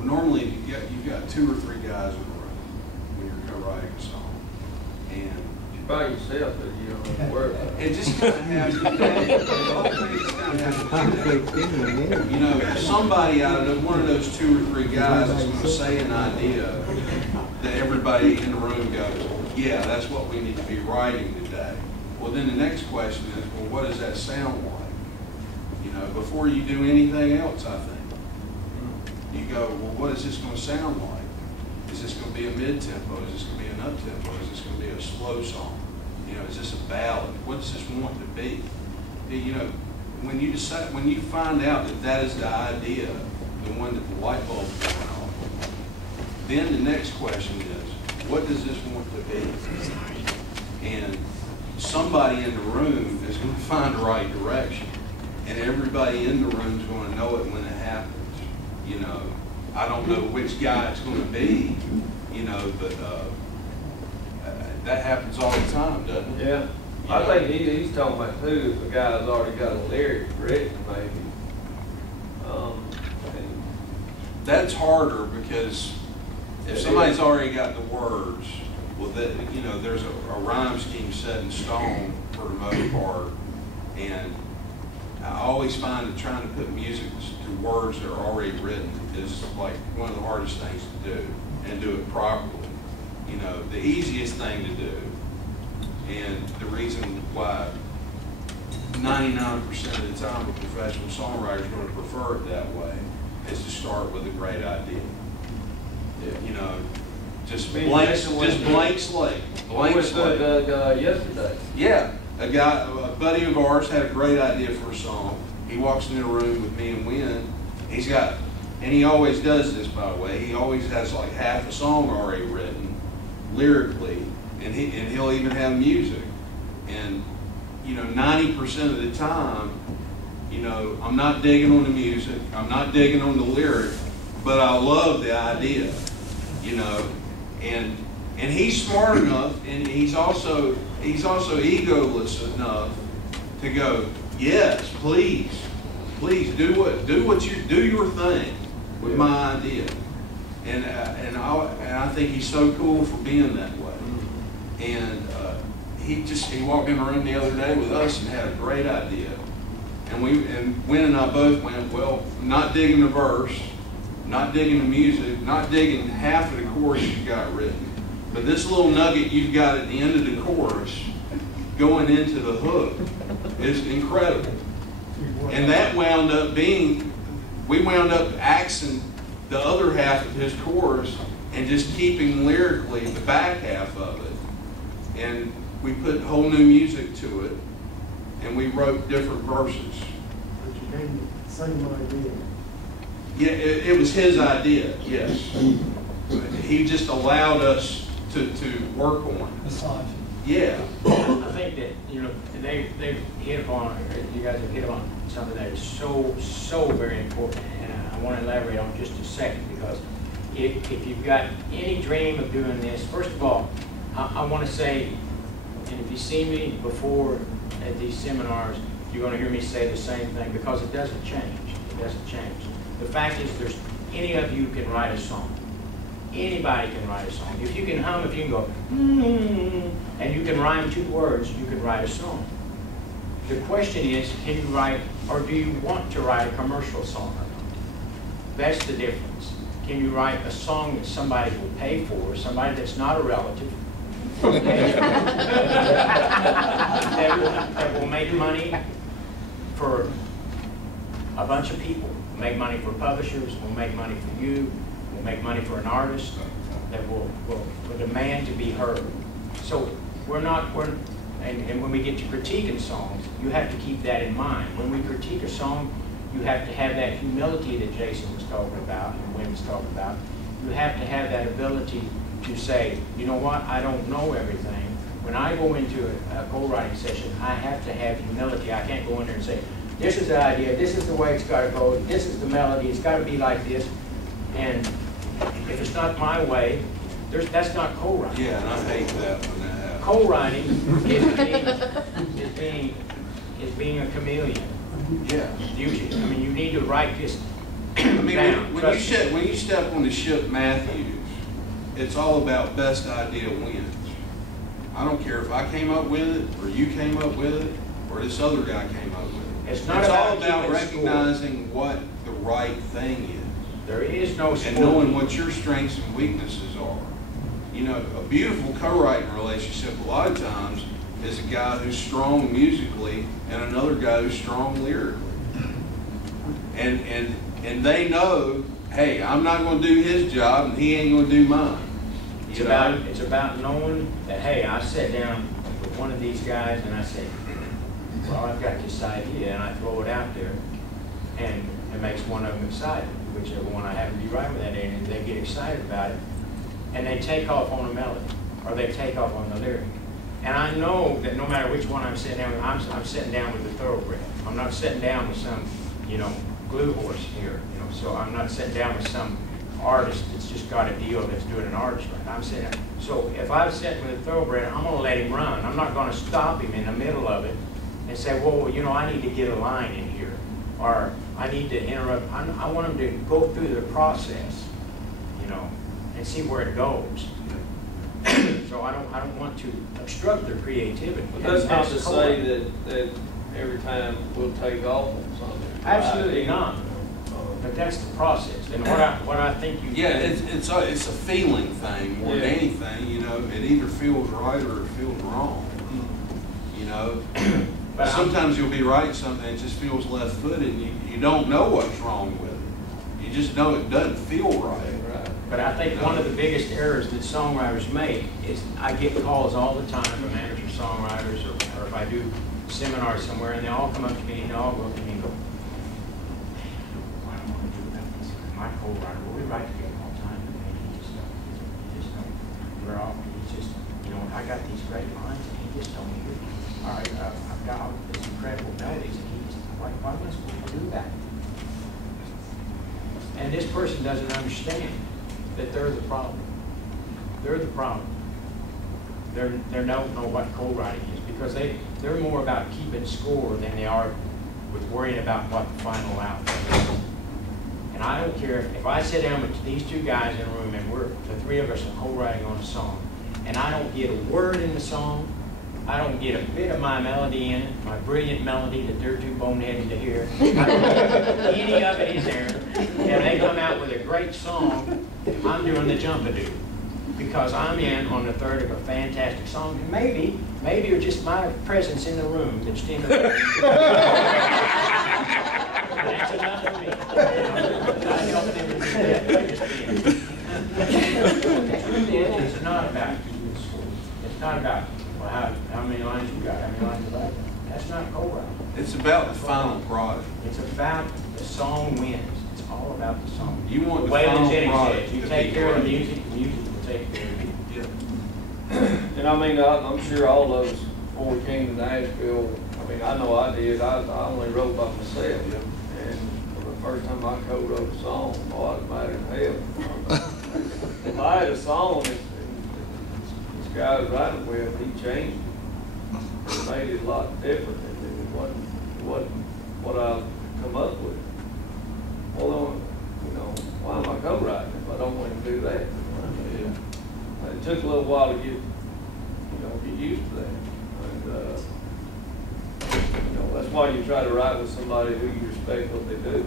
Well, normally you've got 2 or 3 guys in a room when you're co-writing a song, and by yourself, but you don't have to worry about it. it just kind of has you know, somebody out of one of those 2 or 3 guys is going to say an idea that everybody in the room goes, yeah, that's what we need to be writing today. Well, then the next question is, well, what does that sound like? You know, before you do anything else, I think. You go, well, what is this going to sound like? Is this going to be a mid-tempo? Is this going to be an up-tempo? Is this going to be a slow song? You know, is this a ballad? What does this want to be? You know, when you decide, when you find out that that is the idea, the one that the light bulb is going on, then the next question is, what does this want to be? And somebody in the room is going to find the right direction, and everybody in the room is going to know it when it happens. You know, I don't know which guy it's going to be, you know, but that happens all the time, doesn't it? Yeah. I think he's talking about too, if a guy's already got a lyric written, maybe. That's harder because if somebody's already got the words, well, that, you know, there's a rhyme scheme set in stone for the most part, and I always find that trying to put music to words that are already written is like one of the hardest things to do, and do it properly. You know, the easiest thing to do, and the reason why 99% of the time a professional songwriter is going to prefer it that way, is to start with a great idea. You know, just blank slate. Blank slate. Yesterday. Yeah, a buddy of ours had a great idea for a song. He walks in the room with me and Wynn. He's got, and he always does this, by the way. He always has like half a song already written, lyrically, and he'll even have music. And you know, 90% of the time, you know, I'm not digging on the music, I'm not digging on the lyric, but I love the idea. You know, and he's smart enough, and he's also egoless enough to go, yes, please do your thing with my idea, and I think he's so cool for being that way. And he walked in the room the other day with us and had a great idea, and Wynn and I both went, well, not digging the verse, not digging the music, not digging half of the chorus you got written, but this little nugget you've got at the end of the chorus going into the hook is incredible. And that wound up being, we wound up axing the other half of his chorus and just keeping lyrically the back half of it. And we put whole new music to it, and we wrote different verses. But you named it the same idea. Yeah, it was his idea, yes. He just allowed us to work on it. Massage. Yeah. I think that, you know, they've hit upon, you guys have hit upon something that is so very important, and I want to elaborate on just a second, because if you've got any dream of doing this, first of all, I want to say, and if you see me before at these seminars, you're going to hear me say the same thing, because it doesn't change. It doesn't change. The fact is, there's any of you can write a song. Anybody can write a song. If you can hum, if you can go, and you can rhyme 2 words, you can write a song. The question is, can you write, or do you want to write a commercial song? That's the difference. Can you write a song that somebody will pay for, somebody that's not a relative, that will make money for a bunch of people, will make money for publishers, will make money for you, will make money for an artist, that will demand to be heard. So and when we get to critiquing songs, you have to keep that in mind. When we critique a song, you have to have that humility that Jason was talking about and Wynn was talking about. You have to have that ability to say, you know what, I don't know everything. When I go into a co-writing session, I have to have humility. I can't go in there and say, this is the idea, this is the way it's got to go, this is the melody, it's got to be like this. And if it's not my way, that's not co-writing. Yeah, and I hate that when that happens. Co-writing is being a chameleon. Yeah. I mean, you need to write this. I mean, down. when you step on the ship Matthews, it's all about best idea wins. I don't care if I came up with it, or you came up with it, or this other guy came up with it. It's not It's all about about keeping recognizing what the right thing is. There is no And sport. knowing what your strengths and weaknesses are. You know, a beautiful co-writing relationship a lot of times is a guy who's strong musically and another guy who's strong lyrically. And they know, hey, I'm not going to do his job and he ain't going to do mine. It's about knowing that, hey, I sat down with one of these guys and I said, well, I've got this idea, and I throw it out there, and it makes one of them excited, whichever one I happen to be right with that day, and they get excited about it, and they take off on a melody, or they take off on the lyric. And I know that no matter which one I'm sitting down with, I'm sitting down with the thoroughbred. I'm not sitting down with some, glue horse here, so I'm not sitting down with some artist that's just got a deal that's doing an artist right. I'm sitting there. So if I'm sitting with a thoroughbred, I'm going to let him run. I'm not going to stop him in the middle of it and say, well, I need to get a line in here, or I need to interrupt. I want them to go through the process, and see where it goes. So I don't want to obstruct their creativity. But that's not to say that every time we'll take off on something. Absolutely not. But that's the process. And what I think you it's a feeling thing more than anything. It either feels right or it feels wrong. But sometimes you'll be writing something that just feels left-footed, and you don't know what's wrong with it. You just know it doesn't feel right. But I think one of the biggest errors that songwriters make is I get calls all the time from amateur songwriters, or if I do seminars somewhere, and they all come up to me and they all go to me and go, what do I want to do about this? My co-writer, we write together all the time, and he just don't, we're all, he's just, I got these great lines, and he just told me, all right, I've got all these incredible melodies, and he just, what am I supposed to do about it? And this person doesn't understand that they're the problem. They're the problem. They don't know what co-writing is, because they're more about keeping score than they are with worrying about what the final output is. And I don't care if I sit down with these two guys in a room and the three of us are co-writing on a song, and I don't get a word in the song, I don't get a bit of my melody in it, my brilliant melody that they're too boneheaded to hear. I don't get any of it in there. And they come out with a great song, I'm doing the jump-a-doo. Because I'm in on the third of a fantastic song. And maybe it's just my presence in the room that's stimulating. That's enough for me. I help them to do that by just being. It's not about keeping score. It's not about, well, how many lines you got, how many lines you got. That's not co-writing. It's about the final product. It's about the song wins. It's all about the song. You want the Waylon final Jennings product says, you to take be care of the great. music will take care of you. And I mean, I'm sure all those before we came to Nashville, I know I did. I only wrote by myself. And for the first time I co-wrote a song, I was mad as hell. If I had a song and this guy I was writing with, he changed it. It made it a lot different. It wasn't what I come up with. Well, why am I co-writing if I don't want to do that? It took a little while to get used to that. And, that's why you try to write with somebody who you respect what they do.